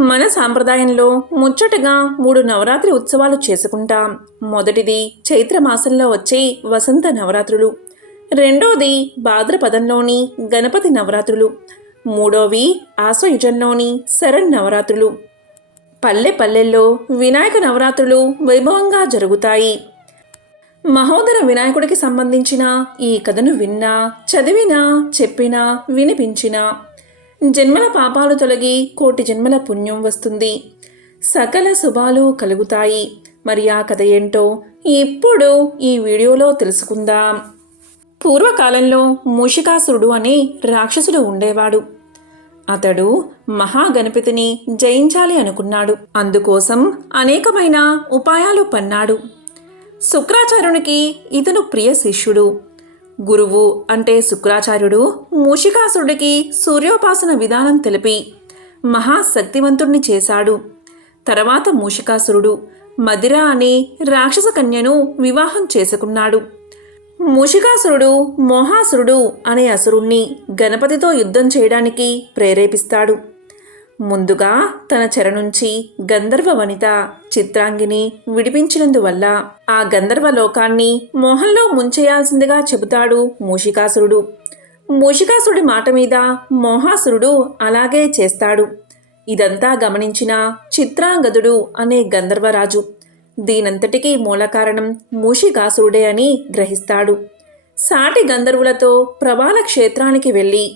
మన సాంప్రదాయంలో ముచ్చటగా 3 నవరాత్రి ఉత్సవాలు చేసుకుంటాం. మొదటిది చైత్రమాసంలో వచ్చే వసంత నవరాత్రులు, రెండోది భాద్రపదంలోని గణపతి నవరాత్రులు, మూడోవి ఆశ్వయుజంలోని శరన్నవరాత్రులు. పల్లె పల్లెల్లో వినాయక నవరాత్రులు వైభవంగా జరుగుతాయి. మహోదర వినాయకుడికి సంబంధించిన ఈ కథను విన్నా, చదివినా, చెప్పినా, వినిపించినా జన్మల పాపాలు తొలగి కోటి జన్మల పుణ్యం వస్తుంది, సకల శుభాలు కలుగుతాయి. మరి ఆ కథ ఏంటో ఇప్పుడు ఈ వీడియోలో తెలుసుకుందాం. పూర్వకాలంలో మూషికాసురుడు అనే రాక్షసుడు ఉండేవాడు. అతడు మహాగణపతిని జయించాలి అనుకున్నాడు. అందుకోసం అనేకమైన ఉపాయాలు పన్నాడు. శుక్రాచార్యునికి ఇతను ప్రియ శిష్యుడు. గురువు అంటే శుక్రాచార్యుడు మూషికాసురుడికి సూర్యోపాసన విధానం తెలిపి మహాశక్తివంతుణ్ణి చేశాడు. తర్వాత మూషికాసురుడు మదిర అనే రాక్షస కన్యను వివాహం చేసుకున్నాడు. మూషికాసురుడు మోహాసురుడు అనే అసురుణ్ణి గణపతితో యుద్ధం చేయడానికి ప్రేరేపిస్తాడు. ముందుగా తన చెర నుంచి గంధర్వ వనిత చిత్రాంగిని విడిపించినందువల్ల ఆ గంధర్వ లోకాన్ని మోహంలో ముంచేయాల్సిందిగా చెబుతాడు మూషికాసురుడు. మూషికాసురుడి మాట మీద మోహాసురుడు అలాగే చేస్తాడు. ఇదంతా గమనించిన చిత్రాంగదుడు అనే గంధర్వరాజు దీనంతటికీ మూల కారణం మూషికాసురుడే అని గ్రహిస్తాడు. సాటి గంధర్వులతో ప్రవాల క్షేత్రానికి వెళ్ళి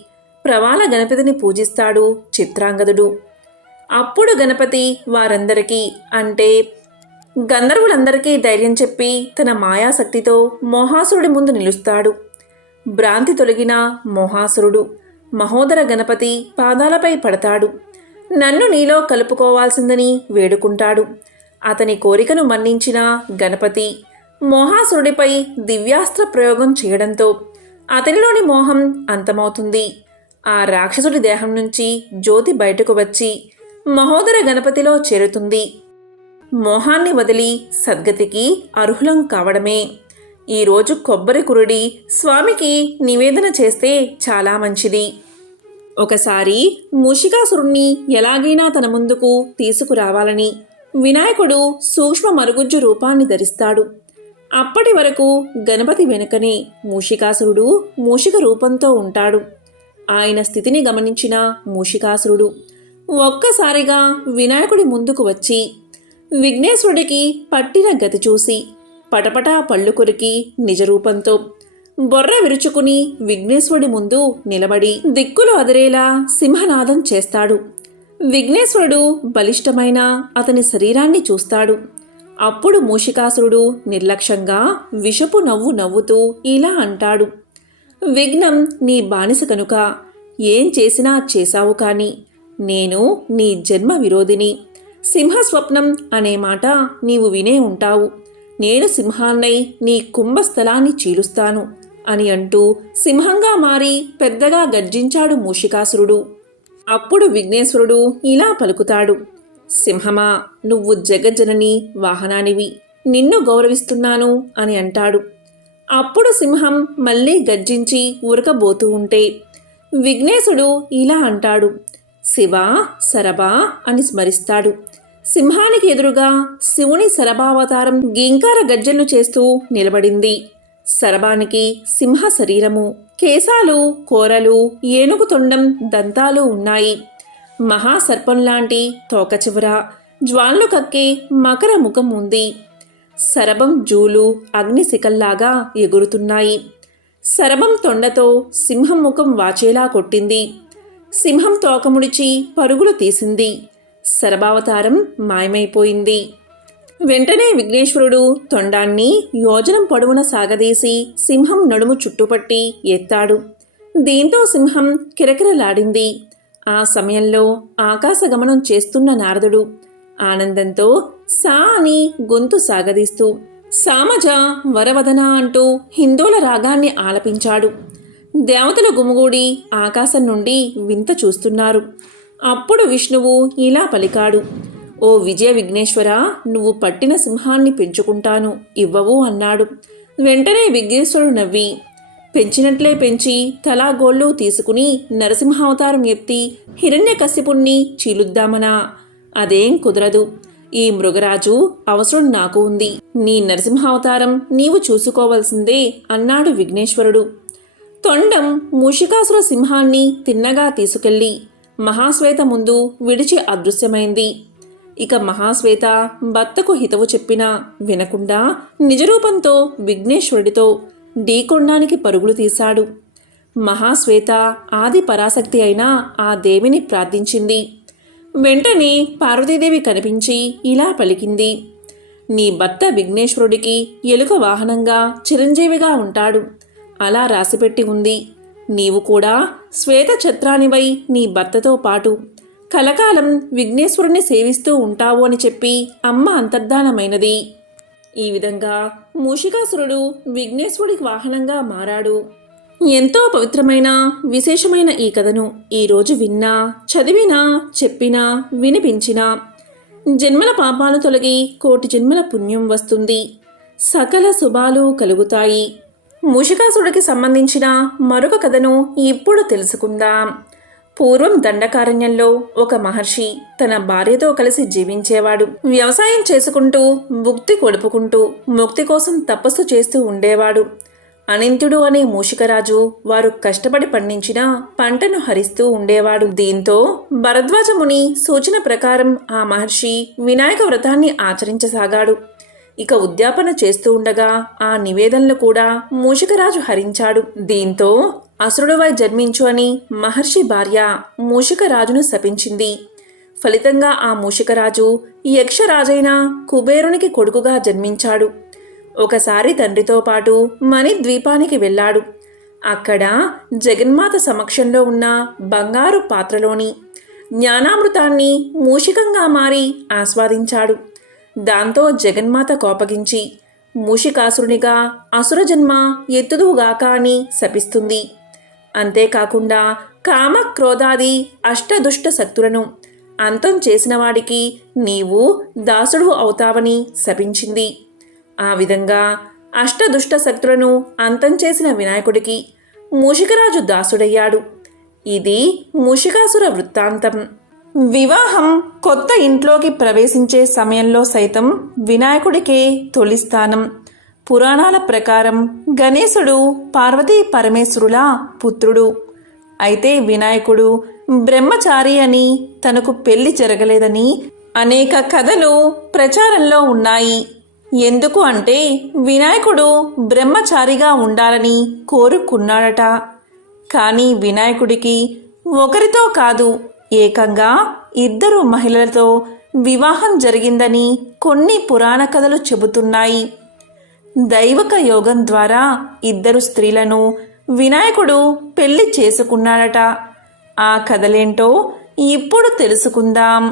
ప్రవాల గణపతిని పూజిస్తాడు చిత్రాంగదుడు. అప్పుడు గణపతి వారందరికీ అంటే గంధర్వులందరికీ ధైర్యం చెప్పి తన మాయాశక్తితో మోహాసురుడి ముందు నిలుస్తాడు. భ్రాంతి తొలగిన మోహాసురుడు మహోదర గణపతి పాదాలపై పడతాడు. నన్ను నీలో కలుపుకోవాల్సిందని వేడుకుంటాడు. అతని కోరికను మన్నించిన గణపతి మోహాసురుడిపై దివ్యాస్త్ర ప్రయోగం చేయడంతో అతనిలోని మోహం అంతమవుతుంది. ఆ రాక్షసుడి దేహం నుంచి జ్యోతి బయటకు వచ్చి మహోదర గణపతిలో చేరుతుంది. మోహాన్ని వదిలి సద్గతికి అర్హులం కావడమే. ఈరోజు కొబ్బరి కురుడి స్వామికి నివేదన చేస్తే చాలా మంచిది. ఒకసారి మూషికాసురుణ్ణి ఎలాగైనా తన ముందుకు తీసుకురావాలని వినాయకుడు సూక్ష్మ మరుగుజ్జు రూపాన్ని ధరిస్తాడు. అప్పటి వరకు గణపతి వెనుకనే మూషికాసురుడు మూషిక రూపంతో ఉంటాడు. ఆయన స్థితిని గమనించిన మూషికాసురుడు ఒక్కసారిగా వినాయకుడి ముందుకు వచ్చి విఘ్నేశ్వరుడికి పట్టిన గతి చూసి పటపటా పళ్ళు కొరికి నిజరూపంతో బొర్ర విరుచుకుని విఘ్నేశ్వరుడి ముందు నిలబడి దిక్కులు అదిరేలా సింహనాదం చేస్తాడు. విఘ్నేశ్వరుడు బలిష్టమైన అతని శరీరాన్ని చూస్తాడు. అప్పుడు మూషికాసురుడు నిర్లక్ష్యంగా విషపు నవ్వు నవ్వుతూ ఇలా అంటాడు: విఘ్నం నీ బానిస కనుక ఏం చేసినా చేశావు, కాని నేను నీ జన్మ విరోధిని. సింహస్వప్నం అనే మాట నీవు వినే ఉంటావు. నేను సింహాన్నై నీ కుంభస్థలాన్ని చీలుస్తాను అని అంటూ సింహంగా మారి పెద్దగా గర్జించాడు మూషికాసురుడు. అప్పుడు విఘ్నేశ్వరుడు ఇలా పలుకుతాడు: సింహమా, నువ్వు జగజ్జనని వాహనానివి, నిన్ను గౌరవిస్తున్నాను అని అంటాడు. అప్పుడు సింహం మళ్ళీ గర్జించి ఉరకబోతూ ఉంటే విఘ్నేశుడు ఇలా అంటాడు: శివా, శరభా అని స్మరిస్తాడు. సింహానికి ఎదురుగా శివుని శరభావతారం గీంకార గర్జనలు చేస్తూ నిలబడింది. శరభానికి సింహ శరీరము, కేశాలు, కోరలు, ఏనుగు తొండం, దంతాలు ఉన్నాయి. మహాసర్పంలాంటి తోక చివర జ్వాలలు కక్కే మకర ముఖం ఉంది. శరభం జూలు అగ్నిశిఖల్లాగా ఎగురుతున్నాయి. శరభం తొండతో సింహం ముఖం వాచేలా కొట్టింది. సింహం తోకముడిచి పరుగులు తీసింది. శరభావతారం మాయమైపోయింది. వెంటనే విఘ్నేశ్వరుడు తొండాన్ని యోజనం పొడవున సాగదీసి సింహం నడుము చుట్టుపట్టి ఎత్తాడు. దీంతో సింహం కిరకిరలాడింది. ఆ సమయంలో ఆకాశగమనం చేస్తున్న నారదుడు ఆనందంతో సా అని గొంతు సాగదీస్తూ సామజ వరవదన అంటూ హిందోల రాగాన్ని ఆలపించాడు. దేవతలు గుమిగూడి ఆకాశం నుండి వింత చూస్తున్నారు. అప్పుడు విష్ణువు ఇలా పలికాడు: ఓ విజయ విఘ్నేశ్వర, నువ్వు పట్టిన సింహాన్ని పెంచుకుంటాను, ఇవ్వవు అన్నాడు. వెంటనే విఘ్నేశ్వరుడు నవ్వి పెంచినట్లే పెంచి తలా గోళ్ళు తీసుకుని నరసింహావతారం ఎత్తి హిరణ్యకశిపుణ్ణి చీలుద్దామనా అదేం కుదరదు. ఈ మృగరాజు అవసరం నాకు ఉంది. నీ నరసింహావతారం నీవు చూసుకోవలసిందే అన్నాడు విఘ్నేశ్వరుడు. తొండం మూషికాసుర సింహాన్ని తిన్నగా తీసుకెళ్లి మహాశ్వేత ముందు విడిచి అదృశ్యమైంది. ఇక మహాశ్వేత భర్తకు హితవు చెప్పినా వినకుండా నిజరూపంతో విఘ్నేశ్వరుడితో ఢీకొండానికి పరుగులు తీశాడు. మహాశ్వేత ఆది పరాశక్తి అయిన ఆ దేవిని ప్రార్థించింది. వెంటనే పార్వతీదేవి కనిపించి ఇలా పలికింది: నీ భర్త విఘ్నేశ్వరుడికి ఎలుక వాహనంగా చిరంజీవిగా ఉంటాడు. అలా రాసిపెట్టి ఉంది. నీవు కూడా శ్వేత ఛత్రానివై నీ భర్తతో పాటు కలకాలం విఘ్నేశ్వరుని సేవిస్తూ ఉంటావు అని చెప్పి అమ్మ అంతర్ధానమైనది. ఈ విధంగా మూషికాసురుడు విఘ్నేశ్వరుడికి వాహనంగా మారాడు. ఎంతో పవిత్రమైన విశేషమైన ఈ కథను ఈరోజు విన్నా, చదివినా, చెప్పినా, వినిపించినా జన్మల పాపాలు తొలగి కోటి జన్మల పుణ్యం వస్తుంది. సకల శుభాలు కలుగుతాయి. మూషికాసురుడికి సంబంధించిన మరొక కథను ఇప్పుడు తెలుసుకుందాం. పూర్వం దండకారణ్యంలో ఒక మహర్షి తన భార్యతో కలిసి జీవించేవాడు. వ్యవసాయం చేసుకుంటూ భుక్తి కొడుపుకుంటూ ముక్తి కోసం తపస్సు చేస్తూ ఉండేవాడు. అనింతుడు అనే మూషికరాజు వారు కష్టపడి పండించిన పంటను హరిస్తూ ఉండేవాడు. దీంతో భరద్వాజముని సూచన ప్రకారం ఆ మహర్షి వినాయక వ్రతాన్ని ఆచరించసాగాడు. ఇక ఉద్యాపన చేస్తూ ఉండగా ఆ నివేదనలు కూడా మూషికరాజు హరించాడు. దీంతో అసురుడువై జన్మించు అని మహర్షి భార్య మూషికరాజును శపించింది. ఫలితంగా ఆ మూషికరాజు యక్షరాజైన కుబేరునికి కొడుకుగా జన్మించాడు. ఒకసారి తండ్రితో పాటు మణిద్వీపానికి వెళ్ళాడు. అక్కడ జగన్మాత సమక్షంలో ఉన్న బంగారు పాత్రలోని జ్ఞానామృతాన్ని మూషికంగా మారి ఆస్వాదించాడు. దాంతో జగన్మాత కోపగించి మూషికాసురునిగా అసురజన్మ ఎత్తుదువుగాక అని శపిస్తుంది. అంతేకాకుండా కామ క్రోధాది అష్టదుష్ట శక్తులను అంతం చేసినవాడికి నీవు దాసుడు అవుతావని శపించింది. ఆ విధంగా అష్టదుష్ట శక్తులను అంతం చేసిన వినాయకుడికి మూషికరాజు దాసుడయ్యాడు. ఇది మూషికాసుర వృత్తాంతం. వివాహం కొత్త ఇంట్లోకి ప్రవేశించే సమయంలో సైతం వినాయకుడికే తొలి స్థానం. పురాణాల ప్రకారం గణేశుడు పార్వతీ పరమేశ్వరుల పుత్రుడు. అయితే వినాయకుడు బ్రహ్మచారి అని, తనకు పెళ్లి జరగలేదని అనేక కథలు ప్రచారంలో ఉన్నాయి. ఎందుకు అంటే వినాయకుడు బ్రహ్మచారిగా ఉండాలని కోరుకున్నాడట. కానీ వినాయకుడికి ఒకరితో కాదు, ఏకంగా 2 మహిళలతో వివాహం జరిగిందని కొన్ని పురాణ కథలు చెబుతున్నాయి. దైవక యోగం ద్వారా 2 స్త్రీలను వినాయకుడు పెళ్లి చేసుకున్నాడట. ఆ కథలేంటో ఇప్పుడు తెలుసుకుందాం.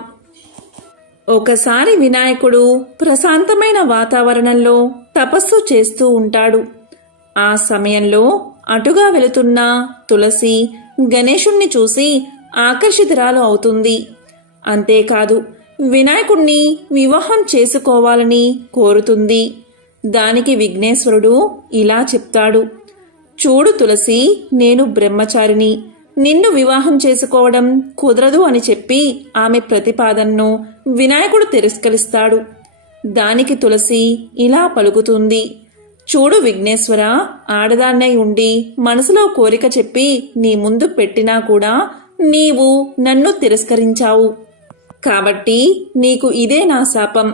ఒకసారి వినాయకుడు ప్రశాంతమైన వాతావరణంలో తపస్సు చేస్తూ ఉంటాడు. ఆ సమయంలో అటుగా వెళుతున్న తులసి గణేశుణ్ణి చూసి ఆకర్షితురాలు అవుతుంది. అంతేకాదు వినాయకుణ్ణి వివాహం చేసుకోవాలని కోరుతుంది. దానికి విఘ్నేశ్వరుడు ఇలా చెప్తాడు: చూడు తులసి, నేను బ్రహ్మచారిని, నిన్ను వివాహం చేసుకోవడం కుదరదు అని చెప్పి ఆమె ప్రతిపాదనను వినాయకుడు తిరస్కరిస్తాడు. దానికి తులసి ఇలా పలుకుతుంది: చూడు విఘ్నేశ్వర, ఆడదాన్నై ఉండి మనసులో కోరిక చెప్పి నీ ముందు పెట్టినా కూడా నీవు నన్ను తిరస్కరించావు. కాబట్టి నీకు ఇదే నా శాపం.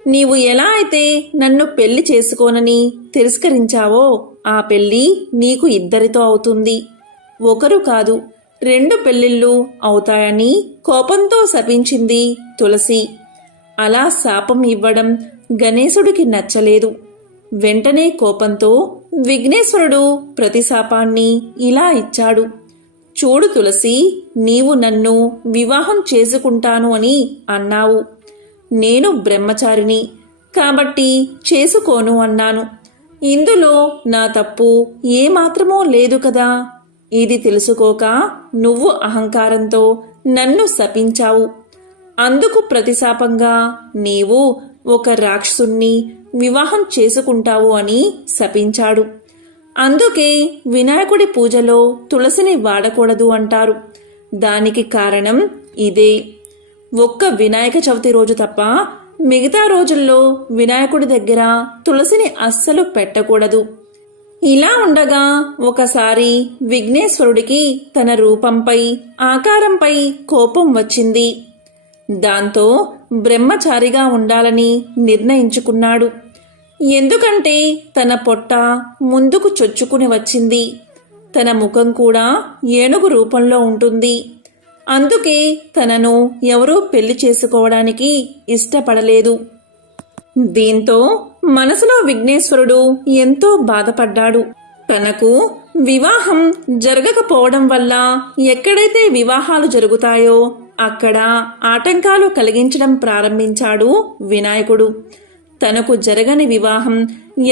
నీవు ఎలా అయితే నన్ను పెళ్లి చేసుకోనని తిరస్కరించావో ఆ పెళ్లి నీకు 2 అవుతుంది. 1 కాదు, 2 పెళ్లిళ్ళు అవుతాయని కోపంతో శపించింది తులసి. అలా శాపం ఇవ్వడం గణేశుడికి నచ్చలేదు. వెంటనే కోపంతో విఘ్నేశ్వరుడు ప్రతిశాపాన్ని ఇలా ఇచ్చాడు: చూడు తులసి, నీవు నన్ను వివాహం చేసుకుంటాను అని అన్నావు. నేను బ్రహ్మచారిని కాబట్టి చేసుకోను అన్నాను. ఇందులో నా తప్పు ఏమాత్రమో లేదు కదా. ఇది తెలుసుకోక నువ్వు అహంకారంతో నన్ను శపించావు. అందుకు ప్రతిశాపంగా నీవు ఒక రాక్షసుణ్ణి వివాహం చేసుకుంటావు అని శపించాడు. అందుకే వినాయకుడి పూజలో తులసిని వాడకూడదు అంటారు. దానికి కారణం ఇదే. ఒక్క వినాయక చవితి రోజు తప్ప మిగతా రోజుల్లో వినాయకుడి దగ్గర తులసిని అస్సలు పెట్టకూడదు. ఇలా ఉండగా ఒకసారి విఘ్నేశ్వరుడికి తన రూపంపై, ఆకారంపై కోపం వచ్చింది. దాంతో బ్రహ్మచారిగా ఉండాలని నిర్ణయించుకున్నాడు. ఎందుకంటే తన పొట్ట ముందుకు చొచ్చుకుని వచ్చింది, తన ముఖం కూడా ఏనుగు రూపంలో ఉంటుంది. అందుకే తనను ఎవరూ పెళ్లి చేసుకోవడానికి ఇష్టపడలేదు. దీంతో మనసులో విఘ్నేశ్వరుడు ఎంతో బాధపడ్డాడు. తనకు వివాహం జరగకపోవడం వల్ల ఎక్కడైతే వివాహాలు జరుగుతాయో అక్కడ ఆటంకాలు కలిగించడం ప్రారంభించాడు వినాయకుడు. తనకు జరగని వివాహం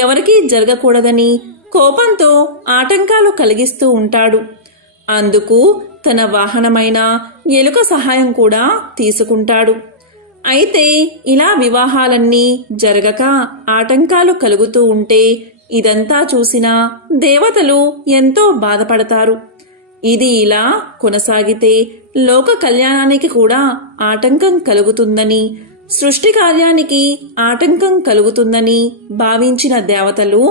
ఎవరికీ జరగకూడదని కోపంతో ఆటంకాలు కలిగిస్తూ ఉంటాడు. అందుకు తన వాహనమైన ఎలుక సహాయం కూడా తీసుకుంటాడు. అయితే ఇలా వివాహాలన్నీ జరగక ఆటంకాలు కలుగుతూ ఉంటే ఇదంతా చూసిన దేవతలు ఎంతో బాధపడతారు. ఇది ఇలా కొనసాగితే లోక కళ్యాణానికి కూడా ఆటంకం కలుగుతుందని, సృష్టి కార్యానికి ఆటంకం కలుగుతుందని భావించిన దేవతలు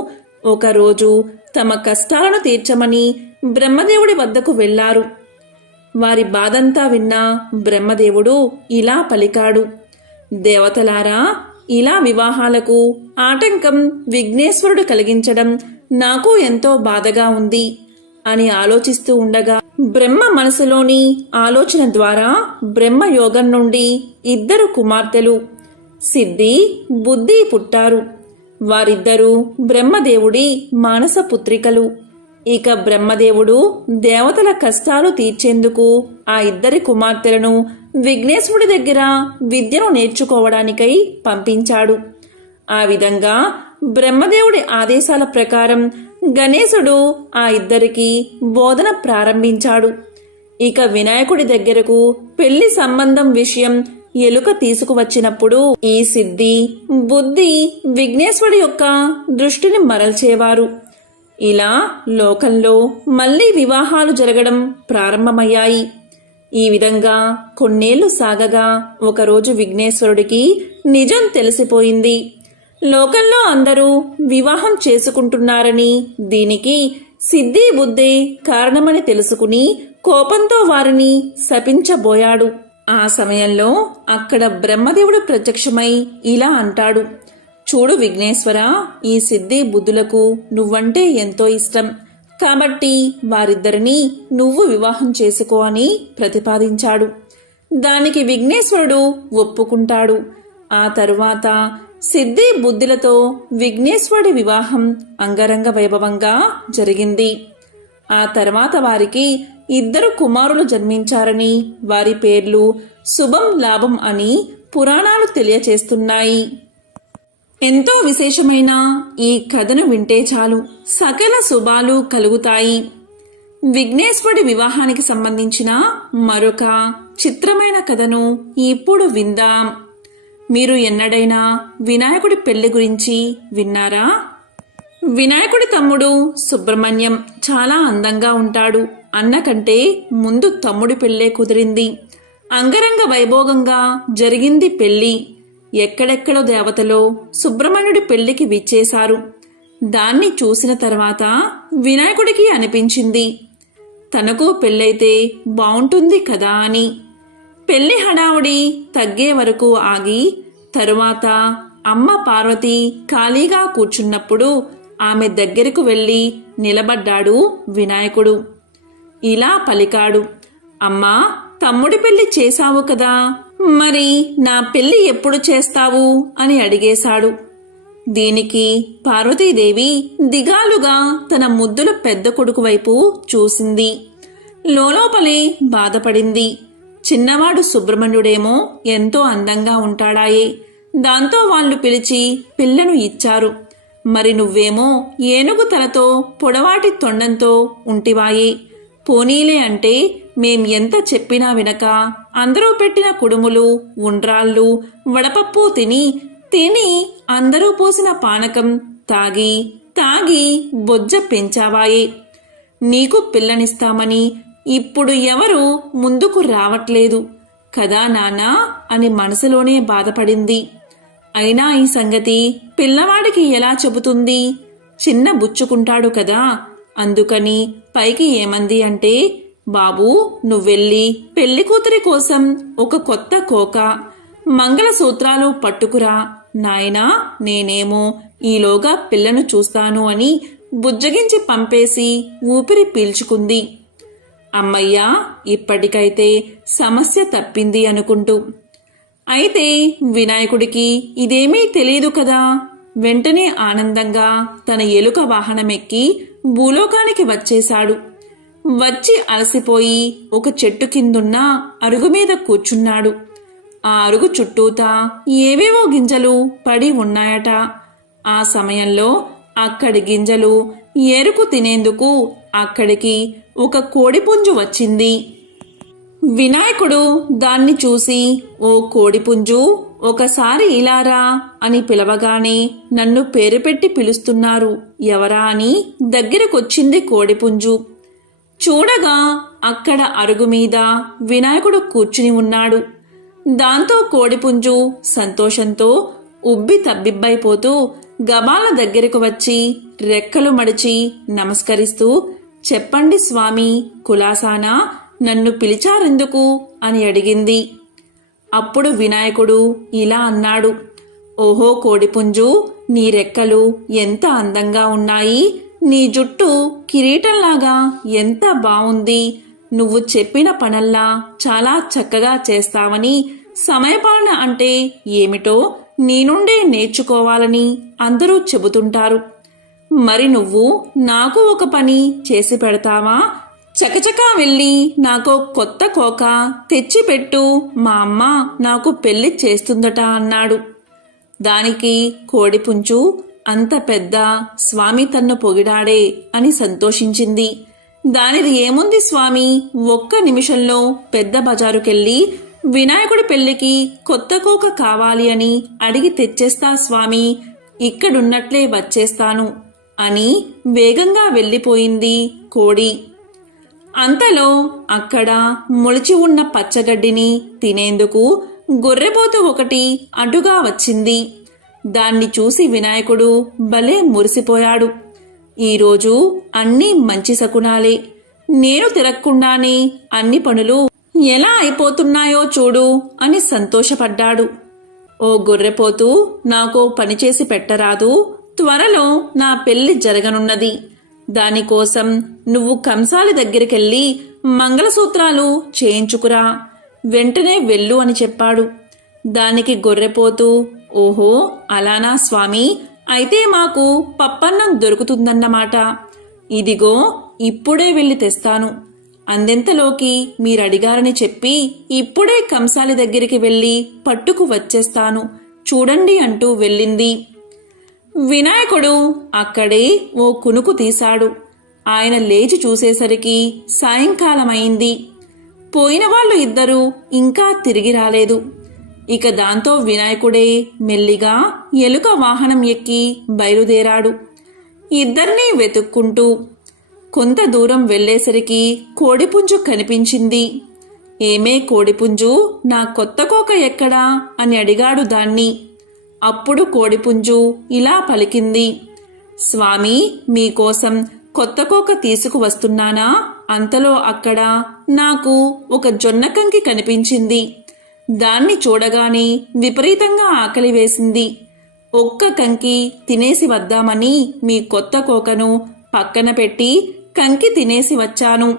ఒకరోజు తమ కష్టాలను తీర్చమని బ్రహ్మదేవుడి వద్దకు వెళ్లారు. వారి బాధంతా విన్న బ్రహ్మదేవుడు ఇలా పలికాడు: దేవతలారా, ఇలా వివాహాలకు ఆటంకం విఘ్నేశ్వరుడు కలిగించడం నాకు ఎంతో బాధగా ఉంది అని ఆలోచిస్తూ ఉండగా బ్రహ్మ మనసులోని ఆలోచన ద్వారా బ్రహ్మయోగం నుండి 2 కుమార్తెలు సిద్ధి, బుద్ధి పుట్టారు. వారిద్దరూ బ్రహ్మదేవుడి మానస పుత్రికలు. ఇక బ్రహ్మదేవుడు దేవతల కష్టాలు తీర్చేందుకు ఆ 2 కుమార్తెలను విఘ్నేశ్వరుడి దగ్గర విద్యను నేర్చుకోవడానికై పంపించాడు. ఆ విధంగా బ్రహ్మదేవుడి ఆదేశాల ప్రకారం గణేశుడు ఆ 2కి బోధన ప్రారంభించాడు. ఇక వినాయకుడి దగ్గరకు పెళ్లి సంబంధం విషయం ఎలుక తీసుకువచ్చినప్పుడు ఈ సిద్ధి, బుద్ధి విఘ్నేశ్వరుడి యొక్క దృష్టిని మరల్చేవారు. ఇలా లోకంలో మళ్లీ వివాహాలు జరగడం ప్రారంభమయ్యాయి. ఈ విధంగా కొన్నేళ్లు సాగగా ఒకరోజు విఘ్నేశ్వరుడికి నిజం తెలిసిపోయింది. లోకంలో అందరూ వివాహం చేసుకుంటున్నారని, దీనికి సిద్ధి, బుద్ధే కారణమని తెలుసుకుని కోపంతో వారిని శపించబోయాడు. ఆ సమయంలో అక్కడ బ్రహ్మదేవుడు ప్రత్యక్షమై ఇలా అంటాడు: చూడు విఘ్నేశ్వర, ఈ సిద్ధి బుద్ధులకు నువ్వంటే ఎంతో ఇష్టం కాబట్టి వారిద్దరినీ నువ్వు వివాహం చేసుకో అని ప్రతిపాదించాడు. దానికి విఘ్నేశ్వరుడు ఒప్పుకుంటాడు. ఆ తరువాత సిద్ధి, బుద్ధులతో విఘ్నేశ్వరుడి వివాహం అంగరంగ వైభవంగా జరిగింది. ఆ తర్వాత వారికి 2 కుమారులు జన్మించారని, వారి పేర్లు శుభం, లాభం అని పురాణాలు తెలియచేస్తున్నాయి. ఎంతో విశేషమైన ఈ కథను వింటే చాలు సకల శుభాలు కలుగుతాయి. విఘ్నేశ్వరుడి వివాహానికి సంబంధించిన మరొక చిత్రమైన కథను ఇప్పుడు విందాం. మీరు ఎన్నడైనా వినాయకుడి పెళ్లి గురించి విన్నారా? వినాయకుడి తమ్ముడు సుబ్రహ్మణ్యం చాలా అందంగా ఉంటాడు. అన్న కంటే ముందు తమ్ముడి పెళ్ళే కుదిరింది. అంగరంగ వైభోగంగా జరిగింది పెళ్లి. ఎక్కడెక్కడో దేవతలో సుబ్రహ్మణ్యుడి పెళ్లికి విచ్చేశారు. దాన్ని చూసిన తర్వాత వినాయకుడికి అనిపించింది తనకు పెళ్ళైతే బావుంటుంది కదా అని. పెళ్లి హడావుడి తగ్గే వరకు ఆగి తరువాత అమ్మ పార్వతి ఖాళీగా కూర్చున్నప్పుడు ఆమె దగ్గరకు వెళ్ళి నిలబడ్డాడు వినాయకుడు. ఇలా పలికాడు: అమ్మా, తమ్ముడి పెళ్లి చేశావు కదా, మరి నా పెళ్లి ఎప్పుడు చేస్తావు అని అడిగేశాడు. దీనికి పార్వతీదేవి దిగాలుగా తన ముద్దుల పెద్ద కొడుకు వైపు చూసింది. లోలోపలే బాధపడింది. చిన్నవాడు సుబ్రహ్మణ్యుడేమో ఎంతో అందంగా ఉంటాడాయే, దాంతో వాళ్ళు పిలిచి పిల్లను ఇచ్చారు. మరి నువ్వేమో ఏనుగు తలతో పొడవాటి తొండంతో ఉంటివాయే. పోనీలే అంటే మేం ఎంత చెప్పినా వినక అందరూ పెట్టిన కుడుములు, ఉండ్రాళ్ళు, వడపప్పు తిని అందరూ పోసిన పానకం తాగి తాగి బొజ్జ పెంచావాయే. నీకు పిల్లనిస్తామని ఇప్పుడు ఎవరు ముందుకు రావట్లేదు. కదా నాన్నా అని మనసులోనే బాధపడింది. అయినా ఈ సంగతి పిల్లవాడికి ఎలా చెబుతుంది? చిన్న బుచ్చుకుంటాడు కదా. అందుకని పైకి ఏమంది అంటే, బాబూ నువ్వెళ్ళి పెళ్లి కూతురి కోసం ఒక కొత్త కోక, మంగళసూత్రాలు పట్టుకురా నాయనా, నేనేమో ఈలోగా పిల్లను చూస్తాను అని బుజ్జగించి పంపేసి ఊపిరి పీల్చుకుంది. అమ్మయ్యా, ఇప్పటికైతే సమస్య తప్పింది అనుకుంటూ. అయితే వినాయకుడికి ఇదేమీ తెలియదు కదా. వెంటనే ఆనందంగా తన ఎలుక వాహనమెక్కి భూలోకానికి వచ్చేశాడు. వచ్చి అలసిపోయి ఒక చెట్టు కిందున్న అరుగు మీద కూర్చున్నాడు. ఆ అరుగు చుట్టూతా ఏవేవో గింజలు పడి ఉన్నాయట. ఆ సమయంలో అక్కడి గింజలు ఏరుకు తినేందుకు అక్కడికి ఒక కోడిపుంజు వచ్చింది. వినాయకుడు దాన్ని చూసి, ఓ కోడిపుంజు, ఒకసారి ఇలారా అని పిలవగానే నన్ను పేరు పెట్టి పిలుస్తున్నారు ఎవరా అని దగ్గరకొచ్చింది కోడిపుంజు. చూడగా అక్కడ అరుగు మీద వినాయకుడు కూర్చుని ఉన్నాడు. దాంతో కోడిపుంజు సంతోషంతో ఉబ్బి తబ్బిబ్బైపోతూ గబాల దగ్గరకు వచ్చి రెక్కలు మడిచి నమస్కరిస్తూ, చెప్పండి స్వామి, కులాసానా, నన్ను పిలిచారెందుకు అని అడిగింది. అప్పుడు వినాయకుడు ఇలా అన్నాడు, ఓహో కోడిపుంజు, నీ రెక్కలు ఎంత అందంగా ఉన్నాయి, నీ జుట్టు కిరీటంలాగా ఎంత బావుంది, నువ్వు చెప్పిన పనల్లా చాలా చక్కగా చేస్తావని, సమయపాలన అంటే ఏమిటో నీ నుండే నేర్చుకోవాలని అందరూ చెబుతుంటారు. మరి నువ్వు నాకు ఒక పని చేసి పెడతావా? చకచకా వెళ్ళి నాకు కొత్త కోక తెచ్చిపెట్టు, మా అమ్మ నాకు పెళ్లి చేస్తుందట అన్నాడు. దానికి కోడిపుంజు, అంత పెద్ద స్వామి తన్ను పొగిడాడే అని సంతోషించింది. దానిది ఏముంది స్వామి, ఒక్క నిమిషంలో పెద్ద బజారుకెళ్ళి వినాయకుడి పెళ్లికి కొత్త కోక కావాలి అని అడిగి తెచ్చేస్తా స్వామి, ఇక్కడున్నట్లే వచ్చేస్తాను అని వేగంగా వెళ్ళిపోయింది కోడి. అంతలో అక్కడ మొలిచి ఉన్న పచ్చగడ్డిని తినేందుకు గొర్రెపోతు ఒకటి అడ్డుగా వచ్చింది. దాన్ని చూసి వినాయకుడు భలే మురిసిపోయాడు. ఈరోజు అన్నీ మంచి శకునాలే, నేను తిరగకుండానే అన్ని పనులు ఎలా అయిపోతున్నాయో చూడు అని సంతోషపడ్డాడు. ఓ గొర్రెపోతూ, నాకో పనిచేసి పెట్టరాదు, త్వరలో నా పెళ్లి జరగనున్నది, దానికోసం నువ్వు కంసాలి దగ్గరికెళ్ళి మంగళసూత్రాలు చేయించుకురా, వెంటనే వెళ్ళు అని చెప్పాడు. దానికి గొర్రెపోతూ, ఓహో అలానా స్వామి, అయితే మాకు పప్పన్నం దొరుకుతుందన్నమాట, ఇదిగో ఇప్పుడే వెళ్ళి తెస్తాను, అందెంతలోకి మీరడిగారని చెప్పి ఇప్పుడే కంసాలి దగ్గరికి వెళ్ళి పట్టుకు వచ్చేస్తాను చూడండి అంటూ వెళ్ళింది. వినాయకుడు అక్కడే ఓ కునుకు తీశాడు. ఆయన లేచి చూసేసరికి సాయంకాలమైంది. పోయిన వాళ్ళు ఇద్దరూ ఇంకా తిరిగి రాలేదు. ఇక దాంతో వినాయకుడే మెల్లిగా ఎలుక వాహనం ఎక్కి బయలుదేరాడు. ఇద్దరినీ వెతుక్కుంటూ కొంత దూరం వెళ్లేసరికి కోడిపుంజు కనిపించింది. ఏమే కోడిపుంజు, నా కొత్త కోక ఎక్కడా అని అడిగాడు దాన్ని. అప్పుడు కోడిపుంజు ఇలా పలికింది, స్వామి, మీకోసం కొత్త కోక తీసుకువస్తున్నానా? అంతలో అక్కడ నాకు ఒక జొన్నకంకి కనిపించింది. దాన్ని చూడగానే విపరీతంగా ఆకలి వేసింది. ఒక్క కంకి తినేసి వద్దామని మీ కొత్త కోకను పక్కన పెట్టి కంకి తినేసి వచ్చాను.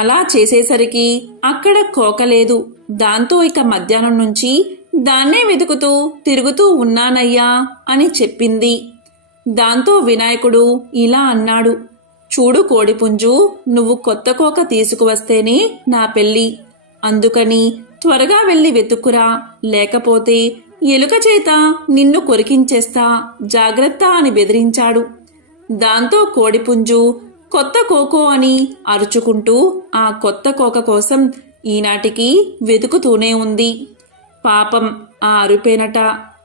అలా చేసేసరికి అక్కడ కోక లేదు. దాంతో ఇక మధ్యాహ్నం నుంచి దాన్నే వెతుకుతూ తిరుగుతూ ఉన్నానయ్యా అని చెప్పింది. దాంతో వినాయకుడు ఇలా అన్నాడు, చూడు కోడిపుంజు, నువ్వు కొత్త కోక తీసుకువస్తేనే నా పెళ్లి, అందుకని త్వరగా వెళ్ళి వెతుక్కురా, లేకపోతే ఎలుక చేత నిన్ను కొరికించేస్తా, జాగ్రత్త అని బెదిరించాడు. దాంతో కోడిపుంజు కొత్త కోకో అని అరుచుకుంటూ ఆ కొత్త కోక కోసం ఈనాటికి వెతుకుతూనే ఉంది. పాపం ఆ అరుపేనట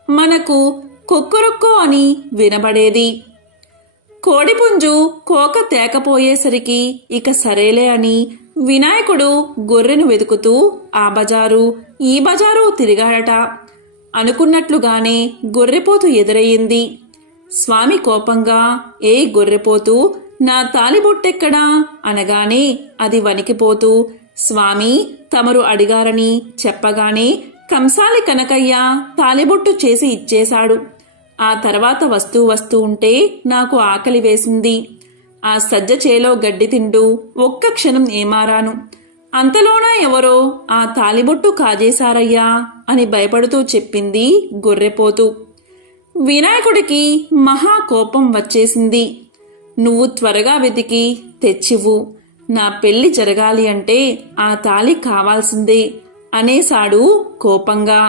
మనకు కొక్కరొక్కో అని వినబడేది. కోడిపుంజు కోక తేకపోయేసరికి ఇక సరేలే అని వినాయకుడు గొర్రెను వెతుకుతూ ఆ బజారు ఈ బజారు తిరిగాడట. అనుకున్నట్లుగానే గొర్రెపోతు ఎదురయ్యింది. స్వామి కోపంగా, ఏ గొర్రెపోతూ, నా తాలిబొట్టెక్కడా అనగానే అది వణికిపోతూ, స్వామి తమరు అడిగారని చెప్పగానే కంసాలి కనకయ్య తాలిబొట్టు చేసి ఇచ్చేశాడు. ఆ తర్వాత వస్తూ ఉంటే నాకు ఆకలి వేసింది. ఆ సజ్జ చేలో గడ్డి తింటూ ఒక్క క్షణం ఏమారాను. అంతలోనా ఎవరో ఆ తాలిబొట్టు కాజేశారయ్యా అని భయపడుతూ చెప్పింది గొర్రెపోతు. వినాయకుడికి మహా కోపం వచ్చేసింది. నువ్వు త్వరగా వెతికి తెచ్చివు, నా పెళ్లి జరగాలి అంటే ఆ తాళి కావాల్సిందే అనేశాడు కోపంగా.